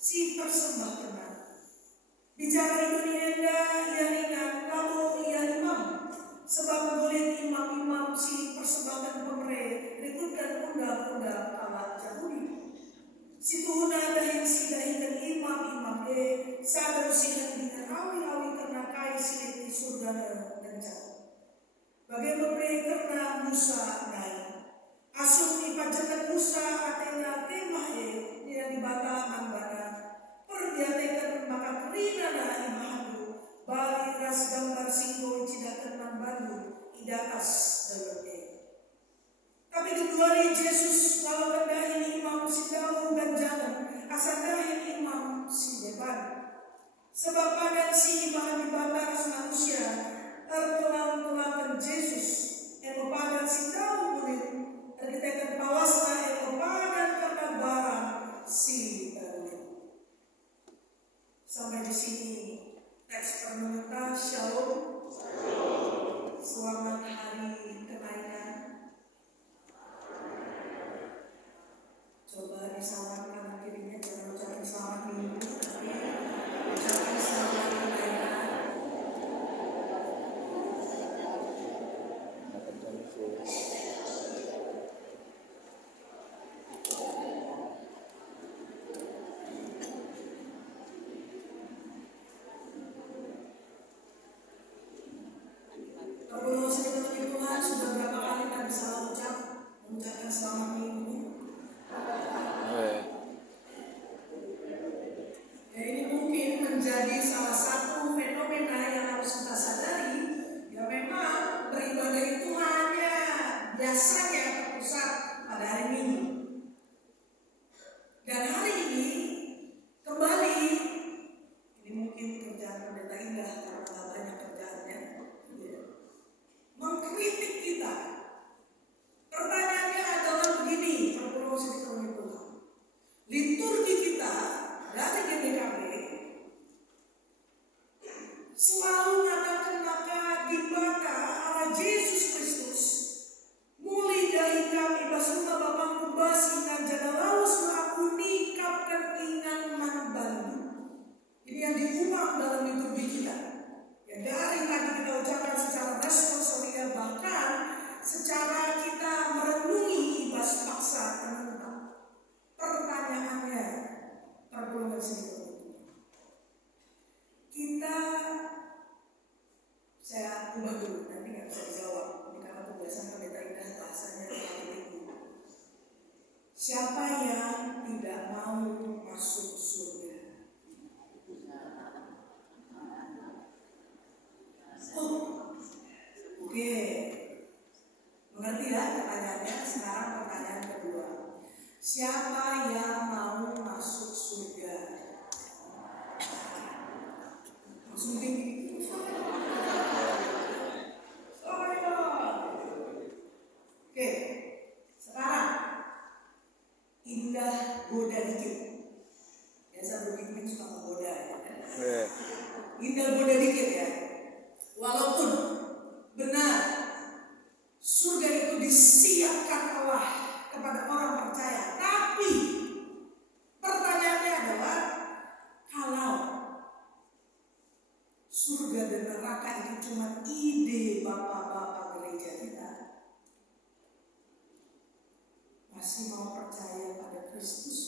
si persembahan Bicara Indonesia, ia ingat kalau ia imam, sebab boleh imam-imam si persembahkan pemere, rikutkan undang-undang kalah Yahudi. Situhuna dahin si dahinkan imam-imam sadar sinan dengan awi-awi karena kai silit di surga dan jauh. Bagai pemere karena Musa naik. Asum ipajakan Musa atena kemahe dia dibata mangbana. Perdiatekan maka kerina na imahadu bali ras gambar singgo cidakan mangbanu idakas dalamnya. Tapi keduari Yesus kalau kendahin imam si daun dan jangan asandahin imam si depan. Sebab pada si imahan dibakar manusia tertulang-tulangkan Yesus padan si daun kulit terkitakan pawasna padan karena barang si daun. Sampai di sini teks permentas. Shalom. Selamat hari kenaikan. Coba disalaman kanan kirinya, jangan ucapin selamat minggu, tapi ucapin selamat kenaikan. Kalau saya Tuhan sudah berapa kali tadi salah mengucapkan selamat minggu. Ya, ini mungkin menjadi salah satu fenomena yang harus kita sadari. Ya memang beribadah itu hanya biasanya terpusat pada hari Minggu. Dan hari ini kembali, ini mungkin kerjaan pendeta Indah karena tak banyak kerjaannya, mengkritik kita. Pertanyaannya adalah begini, perlu sedikit Tuhan. Liturgi kita dari GBKB selalu mengatakan maka dibata Allah Yesus Kristus muli dari kami basuna Bapak kubasi dan jaga laus aku nikapkan ingan manbandu. Ini yang diulang dalam liturgi kita. Ya, dari tadi kita ucapkan secara responsorial, bahkan secara kita merenungi ibas paksa tentang pertanyaannya pergulungan sedikit. Kita, saya ubah dulu, nanti nggak bisa dijawab. Ini karena pembahasan pendeta Indah bahasanya seperti itu. Siapa yang tidak mau masuk surga? Oke. Mengerti ya pertanyaannya? Sekarang pertanyaan kedua. Siapa yang mau masuk surga? Langsung tinggi. Oke. Sekarang Indah goda dikit. Biasa berbimbing suka menggoda ya. Indah goda dikit ya. Walaupun benar surga itu disiapkan Allah kepada orang percaya, tapi pertanyaannya adalah kalau surga dan neraka itu cuma ide bapak-bapak gereja kita, masih mau percaya pada Kristus?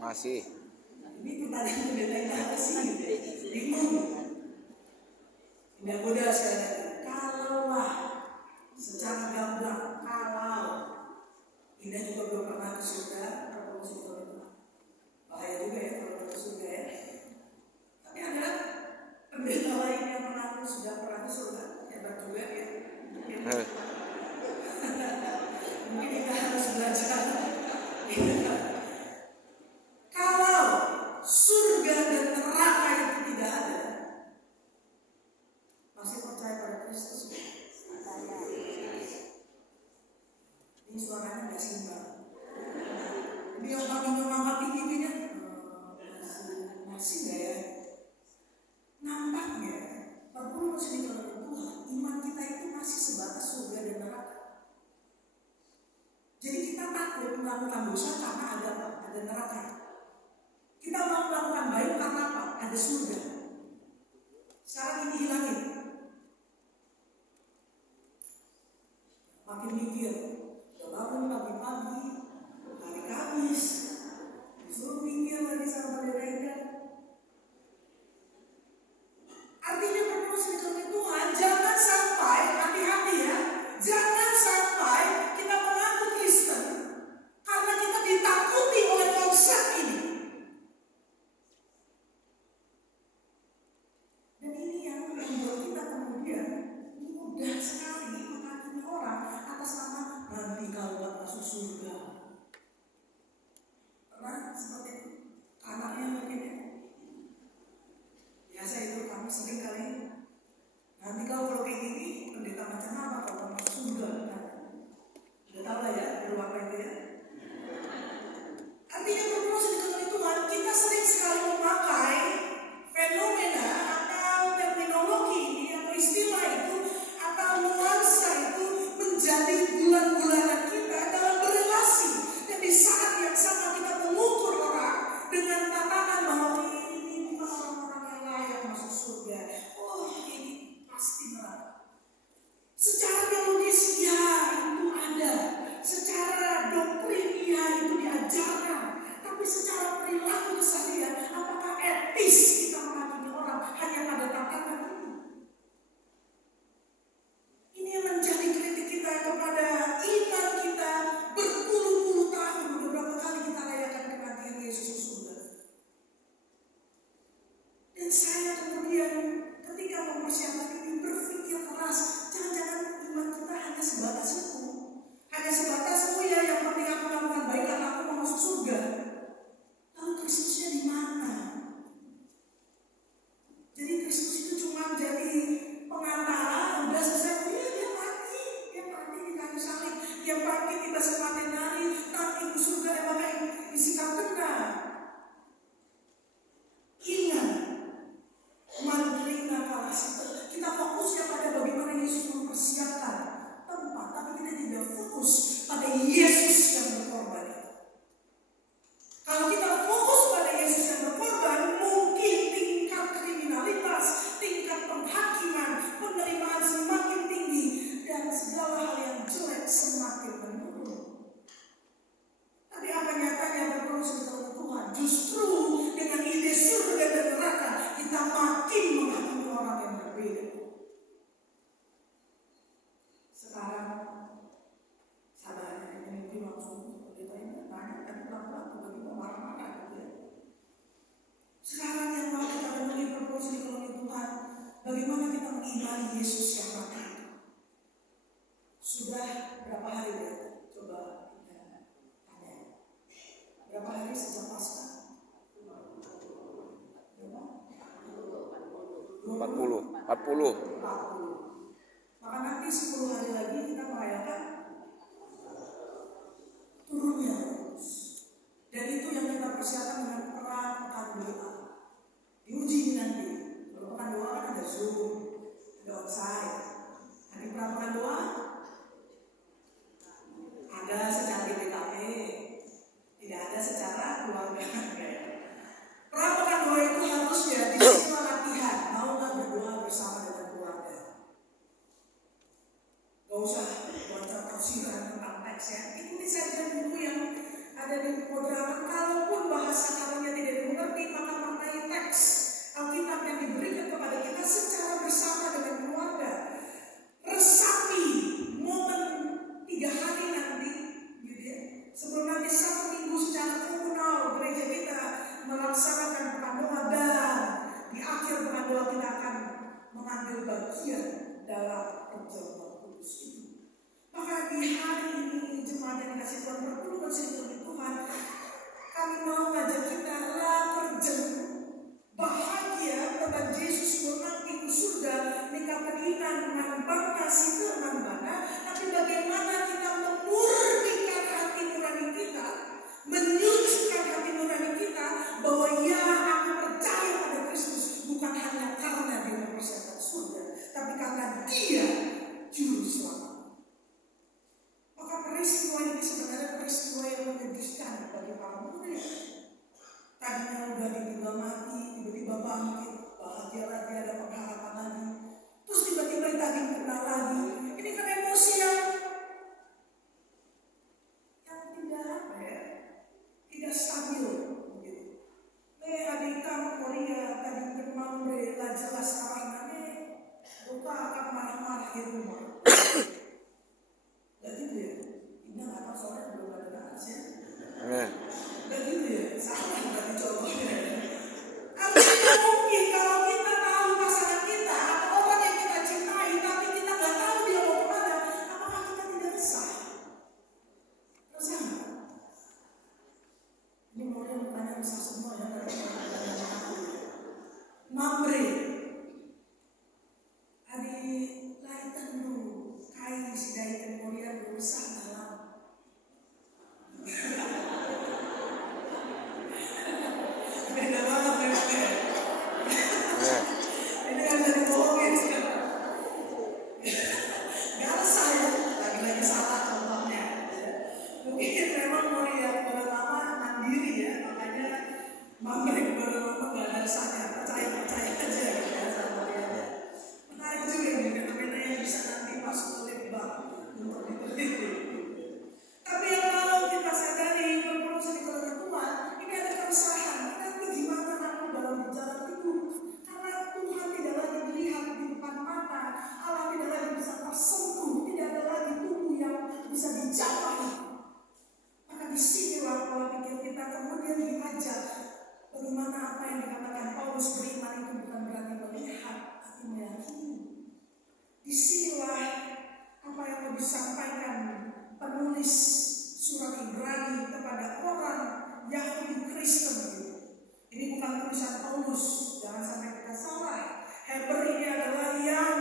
Masih. Ini pertanyaan pendeta yang apa sih? Bingung. Tidak mudah sekali. Kalaulah secara gamblang, kalau Indah juga belum pernah ke surga, kalau surga itu bahaya juga ya kalau ke surga ya. Tapi ada pendeta lain yang mengaku sudah pernah ke surga, hebat juga ya. Mungkin kita harus belajar. Kalau surga dan neraka itu tidak ada, masih percaya pada Kristus? Ini suaranya nggak simbang. Ini yang paling mengangkat tingginya masih nggak ya? Nampaknya perlu masih dikenal Tuhan. Iman kita itu masih sebatas surga dan neraka. melakukan dosa karena ada apa? Ada neraka. Kita mau melakukan baik karena apa? Ada surga. Sekarang ini hilangin. Makin mikir, udah bangun pagi-pagi, hari Kamis, disuruh mikir lagi sama pendeta. Artinya berproses dengan Tuhan, jangan sampai, hati-hati ya, jangan sampai kita mengaku Kristen karena kita ditakuti oleh konsep ini. Dan ini yang membuat kita kemudian mudah sekali menghakimi orang atas nama nanti kalau gak masuk surga. Pernah seperti itu? Anaknya mungkin ya. Biasa itu kami sering kali. Nanti kalau kayak gini, pendeta macam apa kalau masuk surga? Udah tahu lah ya, perlu apa itu ya. Artinya berproses dengan Tuhan, kita sering sekali memakai fenomena atau terminologi ini atau istilah itu atau nuansa itu menjadi bulan-bulanan kita dalam berrelasi. Dan di saat yang sama kita mengukur orang dengan tatanan bahwa ini bukan orang-orang yang layak masuk surga. Oh, ini pasti neraka. Secara biologis ya itu ada, secara doktrin ya itu diajarkan, tapi secara perilaku keseharian apakah etis kita menghakimi orang hanya pada tatanan ini? Ini yang menjadi kritik kita kepada iman kita berpuluh-puluh tahun, beberapa kali kita rayakan kematian Yesus di surga. Dan saya kemudian ketika mempersiapkan ini berpikir keras, jangan-jangan iman kita hanya sebatas itu. Hanya sebatas itu ya yang penting aku melakukan baik karena aku mau masuk surga. Lalu Kristusnya di mana? Jadi Kristus itu cuma jadi pengantara, udah selesai. Dia mati di kayu salib, dia bangkit di bangkit kematian hari, nanti ke surga yang pakai disikap kena. Ingat, mandrina kalasita. Kita fokusnya pada bagaimana Yesus mempersiapkan tempat, tapi kita tidak fokus pada Yesus yang berkorban. Kalau kita fokus pada Yesus yang berkorban, mungkin tingkat kriminalitas, tingkat penghakiman, penerimaan semakin tinggi, dan segala hal yang jelek semakin menurun. Tapi apa nyatanya berproses dengan Tuhan? Justru dengan ide surga dan neraka, kita makin menghakimi orang yang berbeda. Sekarang sabarnya ini mungkin langsung kita ini tanya dan pelan-pelan begitu marah-marah gitu ya. Sekarang yang mau kita penuhi berproses dengan Tuhan, bagaimana kita mengimani Yesus yang mati? Sudah berapa hari ya? Coba kita tanya. Berapa hari sejak Paskah? 40. Maka nanti 10 hari lagi kita merayakan turunnya Yesus. Dan itu yang kita persiapkan dengan perang pekan doa. Diuji nanti. Kalau pekan doa kan ada Zoom, ada onsite. Hari pekan doa ada secara DPKP, tidak ada secara keluarga. Perang pekan doa itu harusnya di semua latihan. Maulah berdoa bersama dengan keluarga. Gak usah baca tafsiran tentang teks ya. Ikuti saja buku yang ada di moderator. Kalaupun bahasa katanya tidak dimengerti, maka maknai teks Alkitab yang diberikan kepada kita secara bersama dengan keluarga. Resapi momen 3 hari nanti, gitu ya. Sebelum nanti 1 minggu secara komunal gereja kita melaksanakan pekan doa, dan di akhir pekan doa kita akan mengambil bagian dalam perjamuan kudus itu. Maka di hari ini jemaat yang dikasih Tuhan berpelukan dengan Tuhan, kami mau ngajak kita lah terjun bahagia pada Yesus menanti ke surga, nikahkan iman menambah kasih ke mana, tapi bagaimana kita memurnikan hati nurani kita, menyucikan hati nurani kita bahwa ya aku percaya pada Kristus bukan hanya karena dia mempersiapkan surga, tapi karena dia juru selamat. Maka peristiwa ini sebenarnya peristiwa yang tadinya udah dibilang mati, tiba-tiba bangkit, bahagia lagi, ada pengharapan lagi. Terus tiba-tiba ditagih kena lagi. Ini kan emosi yang tidak apa ya, tidak stabil. Begitu. Adikam Korea tadi demam gak jelas karangannya, luka akan marah-marah di rumah. Gak gitu ya? Ini nggak tahu soalnya belum ada bahas ya. Gak gitu ya? Salah nggak dicoba. Mungkin kalau kita tahu pasangan kita atau orang yang kita cintai, tapi kita nggak tahu dia mau kemana, apakah kita tidak resah? Resah nggak? Ini mau yang bertanya resah semua ya. Mamre, adi laitan lu, kai sidai kemuliaan berusaha dalam. Beda banget memang. Ini kan jadi bohongin. Gak resah ya, lagi-lagi salah contohnya. Mungkin memang Moria pertama mandiri ya, makanya Mamre pertama gak ada resahnya, percaya aja ya sama dia. Menarik juga ini fenomena yang bisa nanti masuk ke litbang untuk diteliti. Tapi yang mau kita sadari berproses di dalam Tuhan, ini ada keresahan. Nanti gimana aku dalam berjalan hidup? Karena Tuhan tidak lagi dilihat di depan mata, Allah tidak lagi bisa tersentuh, tidak ada lagi tubuh yang bisa dijamah. Maka disinilah pola pikir kita kemudian diajak. Bagaimana apa yang dikatakan Paulus, beriman itu bukan berarti melihat, tapi meyakini. Disinilah apa yang disampaikan penulis surat Ibrani kepada orang Yahudi Kristen. Ini bukan tulisan Paulus, jangan sampai kita salah. Hebrew ini adalah yang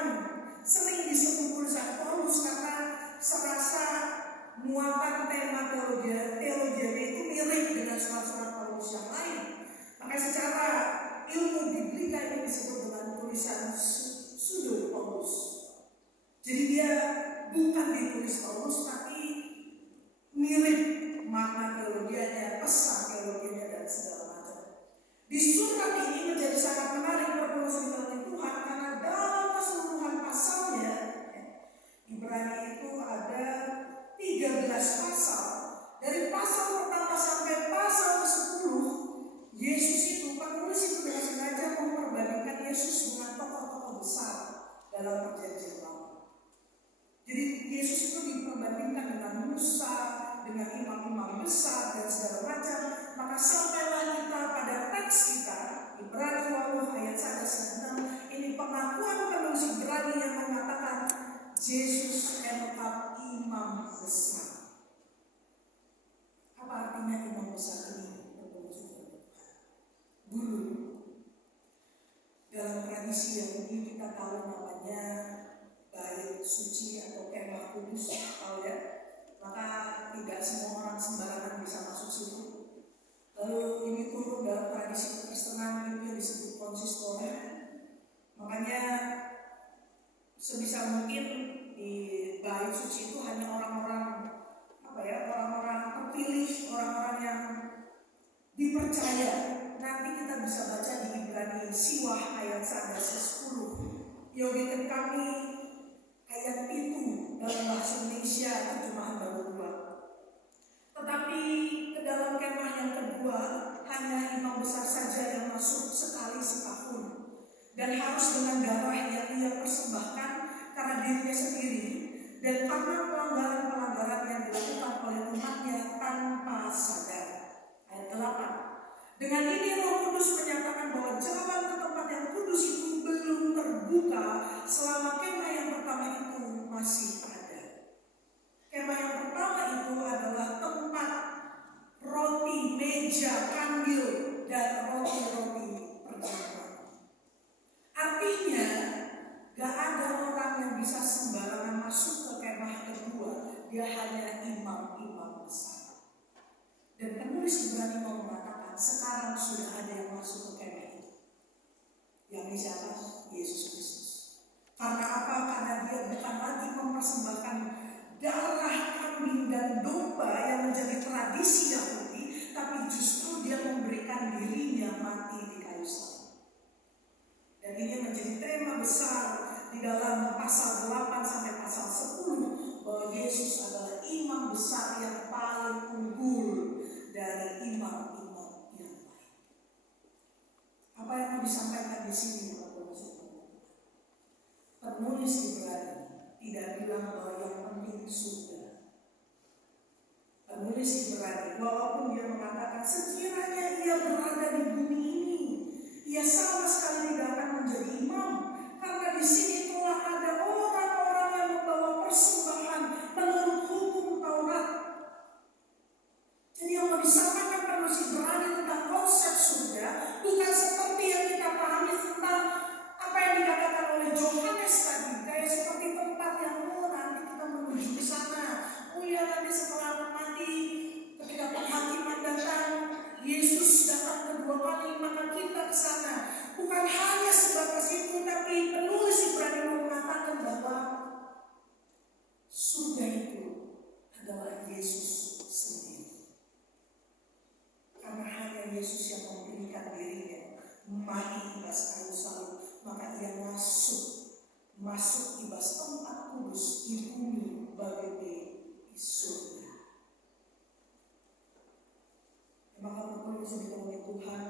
sering disebut tulisan Paulus karena serasa muatan tema teologianya itu mirip dengan surat-surat Paulus yang lain. Maka secara ilmu biblika ini disebut dengan tulisan pseudo Paulus. Jadi dia bukan ditulis Paulus, tapi mirip makna teologianya, pesan teologianya dan segala macam. Di surat ini menjadi sangat menarik berproses dengan Tuhan karena dalam keseluruhan pasalnya, Ibrani itu ada 13 pasal. Dari pasal pertama sampai pasal ke-10, Yesus itu, penulis itu dengan sengaja memperbandingkan Yesus dengan tokoh-tokoh besar dalam perjanjian lama. Jadi Yesus itu diperbandingkan dengan Musa, dengan imam-imam besar dan segala macam. Maka sampailah kita pada teks kita, Ibrani 20 ayat 1-6. Ini pengakuan penulis Ibrani yang mengatakan Yesus adalah imam besar. Apa artinya imam besar ini? Guru. Dalam tradisi Yahudi kita tahu namanya bait suci atau kemah kudus, tahu ya? Maka tidak semua orang sembarangan bisa masuk situ. Lalu ini turun dalam tradisi kekristenan itu yang disebut konsistori. Makanya sebisa mungkin di bait suci itu hanya orang-orang orang-orang terpilih, orang-orang yang dipercaya. Nanti kita bisa baca di Ibrani Siwah ayat 11-10. Yogikan kami ayat itu dalam bahasa Indonesia terjemahan baru 2. Tetapi ke dalam kemah yang kedua hanya imam besar saja yang masuk sekali setahun dan harus dengan darah yang ia persembahkan karena dirinya sendiri dan karena pelanggaran-pelanggaran yang dilakukan oleh umatnya tanpa sadar. Ayat 8. Dengan ini Roh Kudus menyatakan bahwa jalan ke tempat yang kudus itu belum terbuka selama kemah yang pertama itu masih ada. Kemah yang pertama itu adalah tempat roti, meja, kandil, dan roti-roti perjamuan. Artinya, gak ada orang yang bisa sembarangan masuk ke kemah kedua. Dia hanya imam-imam besar. Dan penulis Ibrani mau mengatakan sekarang sudah ada yang masuk ke kemah itu. Yang ini siapa? Yesus Kristus. Karena apa? Karena dia bukan lagi mempersembahkan darah kambing dan domba yang menjadi tradisi Yahudi, tapi justru dia memberikan diri paling besar di dalam pasal 8 sampai pasal 10 bahwa Yesus adalah imam besar yang paling unggul dari imam-imam yang lain. Apa yang mau disampaikan di sini, penulis Ibrani tidak bilang bahwa yang penting surga. Penulis Ibrani, walaupun dia mengatakan sekiranya ia berada di bumi ini, ia sama sekali tidak akan menjadi imam, karena di sini telah ada orang-orang yang membawa persembahan menurut hukum Taurat. Jadi yang mau disampaikan penulis Ibrani tentang konsep surga bukan seperti yang kita pahami tentang apa yang dikatakan oleh Yohanes tadi, kayak seperti tempat yang nanti kita menuju ke sana. Oh ya, nanti setelah mati, ketika penghakiman datang, Yesus datang kedua kali, maka kita ke sana. Bukan hanya sebatas itu, tapi penulis Ibrani mengatakan bahwa surga itu adalah Yesus sendiri. Karena hanya Yesus yang memberikan dirinya mati ibas kayu salib, maka ia masuk ibas tempat kudus di bumi bagai di surga. Maka penulis oleh Tuhan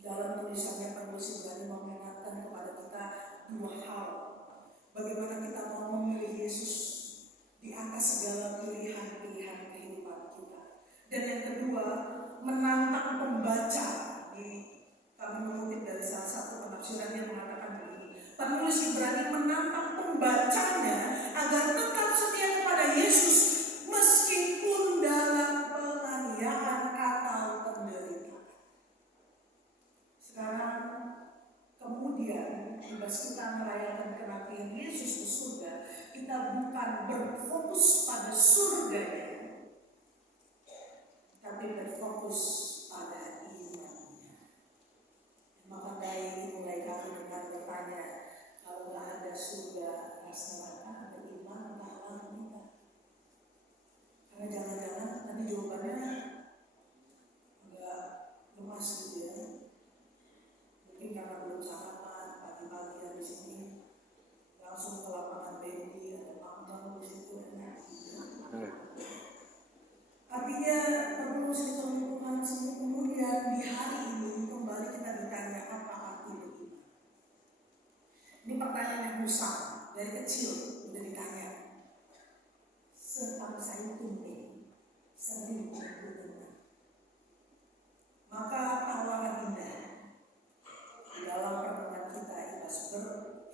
dalam tulisannya penulis Ibrani mengingatkan kepada kita dua hal. Bagaimana kita mau memilih Yesus di atas segala pilihan-pilihan kehidupan kita. Dan yang kedua, menantang pembaca. Kami mengutip dari salah satu penafsiran yang mengatakan begini. Penulis Ibrani menantang pembacanya agar tetap setia kepada Yesus meskipun dalam penganiayaan atau penderitaan. Sekarang kemudian bebas kita merayakan kenabian Yesus ke surga, kita bukan berfokus pada surganya, tapi berfokus pada imannya. Maka dari mulai kami dengan bertanya, kalau nggak ada surga, rasakan ada iman dalam kita. Karena jangan-jangan tadi jawabannya agak lemas gitu ya. Mungkin karena belum sarapan pagi-pagi dari sini, langsung ke lapangan bendi, ada panggang di situ enak. Artinya perlu Tuhan semua. Kemudian di hari ini kembali kita ditanya apa arti beriman. Ini pertanyaan yang rusak dari kecil udah ditanya. Serta saya tumbuh sering berdengar. Maka tawaran indah di dalam pertemuan kita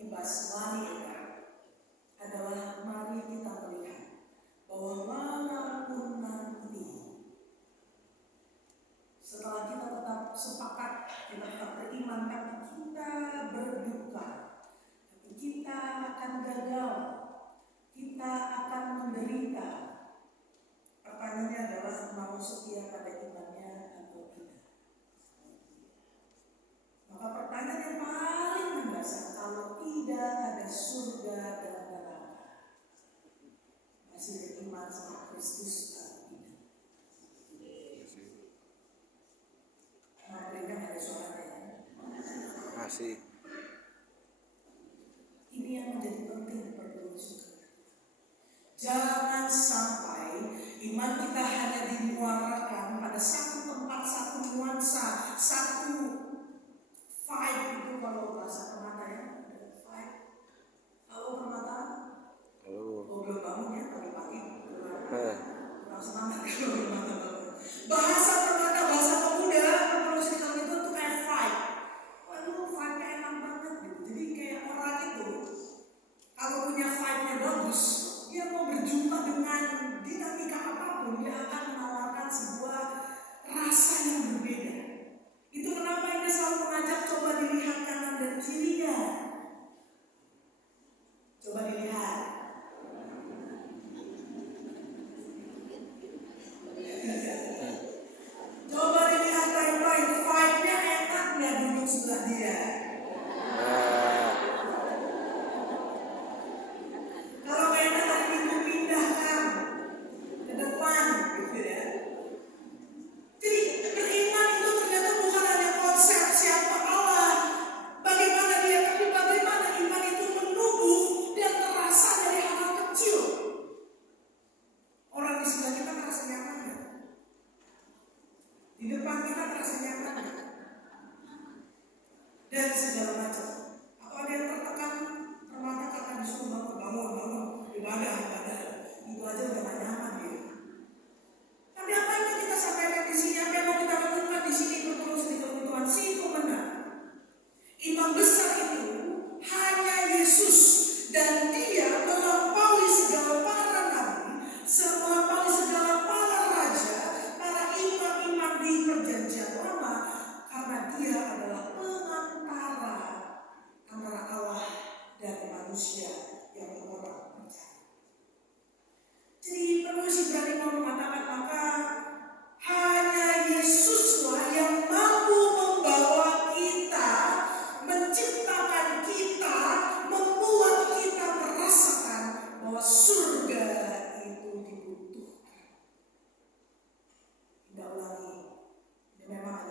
ibas lari adalah mari kita melihat bahwa walaupun nanti setelah kita tetap sepakat, kita tetap beriman, tapi kita berduka, tapi kita akan gagal, kita akan menderita. Pertanyaannya adalah mau setia pada imannya atau tidak. Maka pertanyaan yang paling mendasar, kalau tidak ada surga dan neraka, masih beriman sama Kristus atau tidak? Makanya ada suaranya ya. Masih. Ini yang menjadi penting perlu surga. Jangan sampai iman kita hanya dimuarakan pada satu tempat, satu nuansa, satu vibe itu kalau bahasa Permata ya, vibe. Kalau Permata, belum bangun ya pagi-pagi, kurang semangat kalau Permata bangun. Bahasa Permata, bahasa pemuda, kalau cerita itu tuh kayak vibe. Waduh, vibe-nya enak banget gitu. Jadi kayak orang itu kalau punya vibe-nya bagus, dia mau berjumpa dengan dinamika apapun, dia akan menawarkan sebuah rasa yang berbeda. Itu kenapa ini selalu mengajak coba dilihat kanan dan kirinya. Coba dilihat.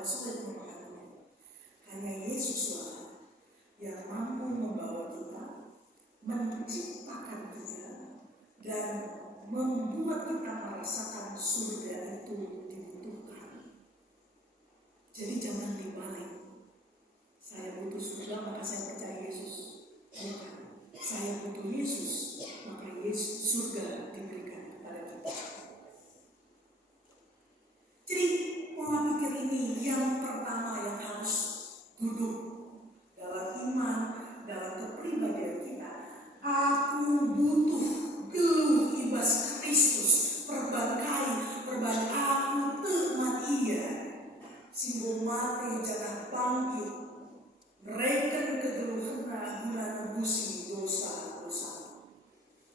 sulit memahaminya. Hanya Yesuslah yang mampu membawa kita, menciptakan kita, dan membuat kita merasakan surga itu dibutuhkan. Jadi jangan dibalik. Saya butuh surga maka saya percaya Yesus. Bukan. Saya butuh Yesus maka Yesus surga diberikan kepada kita. Jadi pola pikir ini yang pertama yang harus duduk dalam iman, dalam kepribadian kita. Aku butuh geluh ibas Kristus, perbakai aku temat ia. Simbol mati jangan bangkit, mereka kegeluhan guna nebusi dosa-dosa.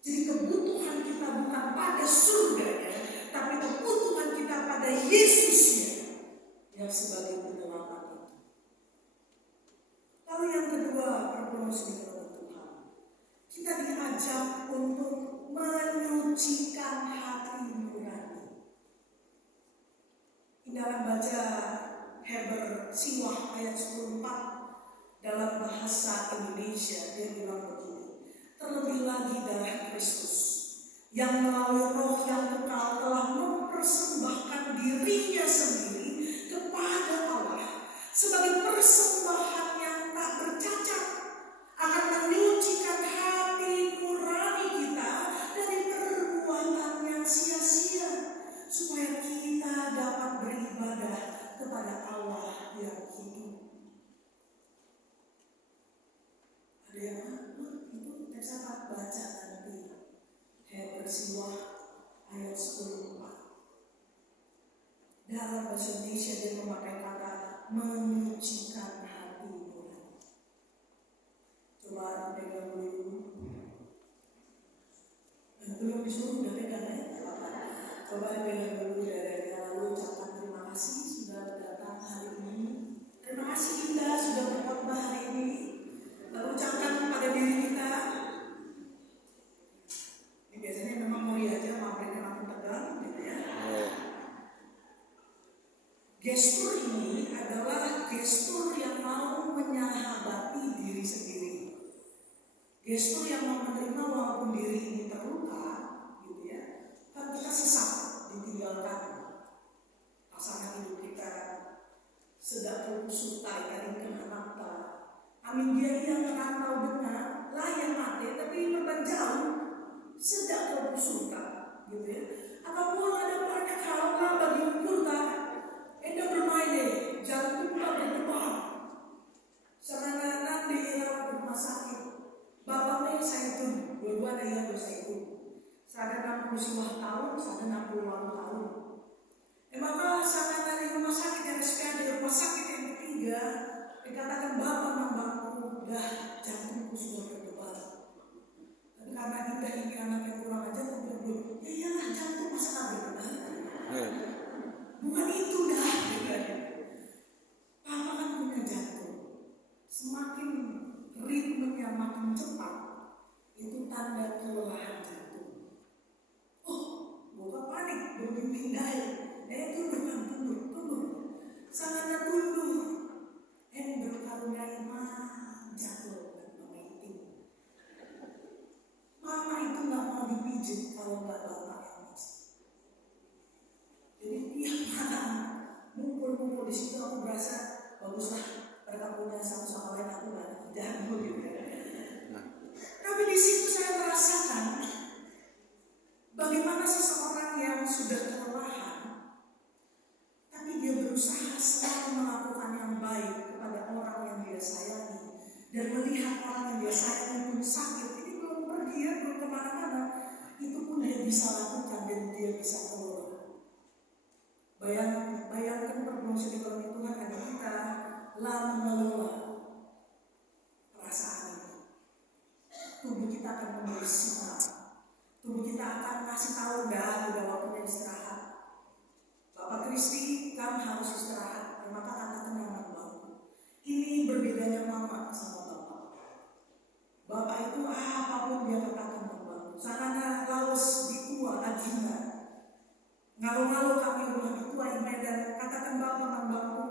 Jadi kebutuhan kita bukan pada surganya, tapi kebutuhan kita pada Yesusnya yang sebagai penyelamat kita. Lalu yang kedua, perpromosi kepada Tuhan. Kita diajak untuk menyucikan hati nurani. Ini dalam baca Heber Siwah ayat 10:4 dalam bahasa Indonesia dia bilang begini. Terlebih lagi darah Kristus yang melalui roh yang kekal telah mempersembahkan dirinya sendiri kepada Allah sebagai persembahan yang tak bercacat, akan menyucikan hati nurani kita dari perbuatan yang sia-sia, supaya kita dapat beribadah kepada Allah yang hidup. Ada yang itu teks apa? Baca nanti Heber Siwah ayat 10:4. Dalam bahasa Indonesia dia memakai kata menyucikan hati nurani. Coba dipegang dulu. Belum disuruh udah pegang ya? Coba pegang dulu dadanya, lalu ucapkan terima kasih sudah datang hari ini. Terima kasih kita sudah berkhotbah hari ini. Lalu ucapkan pada diri kita. Ini biasanya memang mau aja memberikan aku tegang, gitu ya. Gestur ini adalah gestur yang mau menyahabati diri sendiri. Gestur yang mau menerima walaupun diri ini terluka, gitu ya. Kan kita sesak, ditinggalkan. Pasangan hidup kita sedang tersutai dari kenapa. Amin dia yang merantau dengar, layan mati, tapi beban jauh, sedang tersuka, gitu ya. Ataupun ada banyak hal bagi kita, enda bermain deh, jantung tak berdebar. Sarana di rumah sakit, bapaknya saya itu, dua-dua ada yang saya itu. Saya 60 tahun, saya 60 tahun. Maka sarana di rumah sakit yang RSPAD, rumah sakit yang ketiga, dikatakan bapak membangku, dah jantungku sudah berdebar. Tapi karena kita ini anak yang kurang ajar, kita bilang, ya iyalah jantung masa tak berdebar. Bukan itu dah. Papa kan punya jantung. Semakin ritmenya makin cepat, itu tanda kelelahan jantung. Oh, bukan panik, berpindah. Tunduk. Sangat tunduk. Berkaruniai jatuh dan memiting. Mama itu nggak mau dipijit kalau nggak bapak yang pijit. Jadi tiap malam ngumpul di situ aku berasa baguslah mereka punya satu sama lain, aku nggak ada kerjaan gitu ya. Tapi di situ saya merasakan bagaimana seseorang yang sudah kelelahan, tapi dia berusaha selalu melakukan yang baik kepada orang yang dia sayangi, dan melihat orang yang dia sayangi pun sakit, ini belum pergi ya, belum kemana-mana, itu pun dia bisa lakukan dan dia bisa keluar. Bayangkan perpromosi di dalam Tuhan ada kita lalu mengelola perasaan itu. Tubuh kita akan memberi sinyal. Tubuh kita akan kasih tahu udah waktunya istirahat. Bapak Kristi kan harus istirahat, maka katakan yang bangun. Ini berbedanya mama sama bapak. Bapak itu apapun dia katakan membangun. Sarana laos di tua ajina. Ngalu-ngalu kami rumah tua Medan, katakan bapak membangun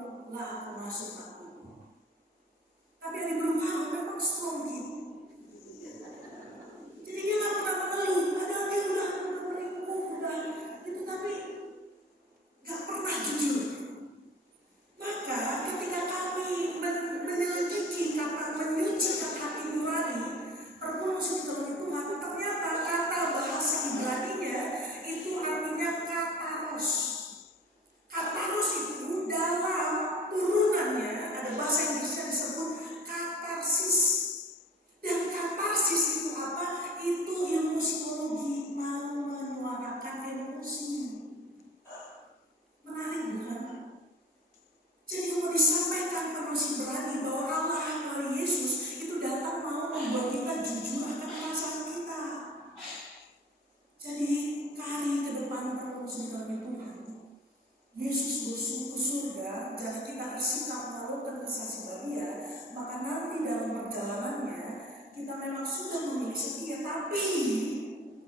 bukan? Jadi mau disampaikan penuh berani bahwa Allah melalui Yesus itu datang mau membuat kita jujur akan perasaan kita. Jadi kali ke depan terus di Tuhan. Yesus bersuruh ke surga, jadi kita bersikap melakukan kesaksian Dia, maka nanti dalam perjalanannya kita memang sudah memilih setia, tapi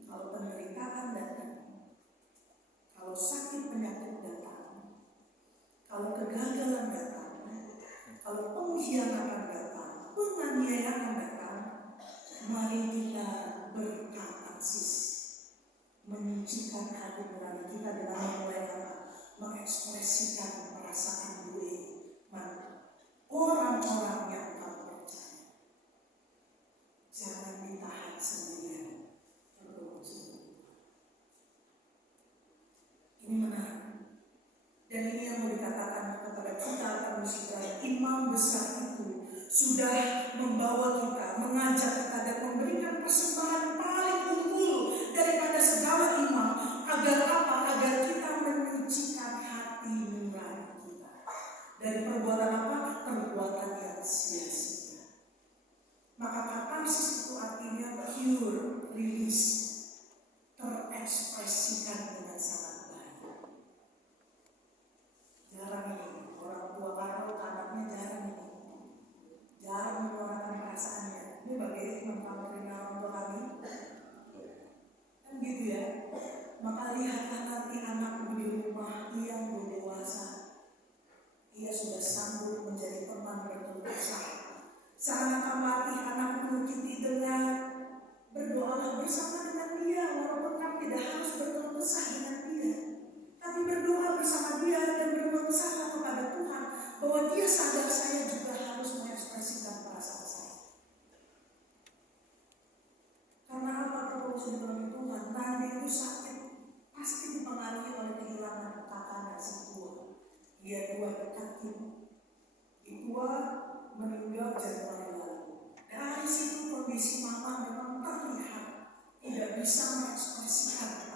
kalau penderitaan datang, kalau sakit penyakit datang, kalau kegagalan datang, kalau pengkhianatan datang, penganiayaan datang, mari kita berkatasis, menyucikan hati nurani kita dengan memulai mengekspresikan perasaan gue, orang-orang yang kau percaya. Jangan ditahan sendirian. Ini menarik. Dan ini yang mau dikatakan kepada kita manusia, imam besar itu sudah membawa kita, mengajak kita dan memberikan persembahan paling unggul daripada segala imam. Agar apa? Agar kita menyucikan hati nurani kita dari perbuatan apa? Perbuatan yang sia-sia. Maka katarsis itu artinya pure, release, terekspresikan dengan sangat baik. Jarang ini orang tua karo anaknya jarang menyuarakan perasaannya. Ini bagaimana mengkampanye orang tua kami? Kan gitu ya. Maka lihatlah nanti anakmu di rumah yang dewasa, ia sudah sanggup menjadi teman berkeluh kesah. Saat kamu latih anakmu kita dengan berdoalah bersama dengan dia, walaupun kamu tidak harus berkeluh kesah dengan dia, tapi berdoa bersama dia dan berkeluh kesah kepada Tuhan bahwa dia sadar saya juga harus mengekspresikan perasaan saya. Karena apa? Kalau sudah Tuhan nanti itu sakit pasti dipengaruhi oleh kehilangan kakak si tua. Dia tua dekat kita. Tua meninggal Januari lalu. Dari situ kondisi mama memang terlihat tidak bisa mengekspresikan